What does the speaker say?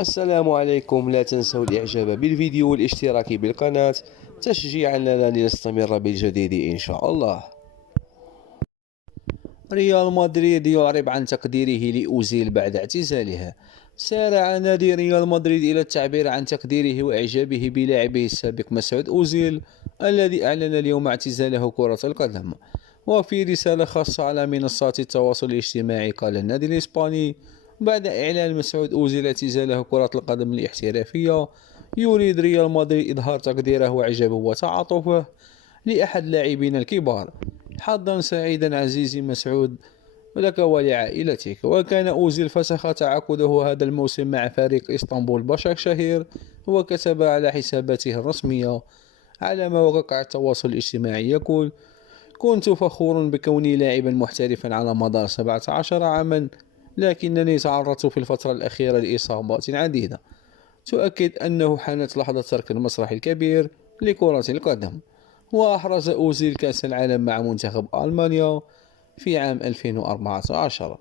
السلام عليكم. لا تنسوا الإعجاب بالفيديو والاشتراك بالقناة تشجيعا لنا لنستمر بالجديد إن شاء الله. ريال مدريد يعرب عن تقديره لأوزيل بعد اعتزاله. سارع نادي ريال مدريد إلى التعبير عن تقديره وإعجابه بلاعبه السابق مسعود أوزيل الذي أعلن اليوم اعتزاله كرة القدم. وفي رسالة خاصة على منصات التواصل الاجتماعي قال النادي الإسباني بعد إعلان مسعود أوزيل اعتزاله كرة القدم الاحترافية: يريد ريال مدريد إظهار تقديره وإعجابه وتعاطفه لأحد لاعبين الكبار. حظا سعيدا عزيزي مسعود لك ولعائلتك. وكان أوزيل فسخ تعاقده هذا الموسم مع فريق إسطنبول باشاكشهير، وكتب على حساباته الرسمية على مواقع التواصل الاجتماعي يقول: كنت فخور بكوني لاعبا محترفا على مدار 17 عاما، لكنني تعرضت في الفترة الأخيرة لإصابات عديدة تؤكد أنه حانت لحظة ترك المسرح الكبير لكرة القدم. وأحرز أوزيل كأس العالم مع منتخب ألمانيا في عام 2014.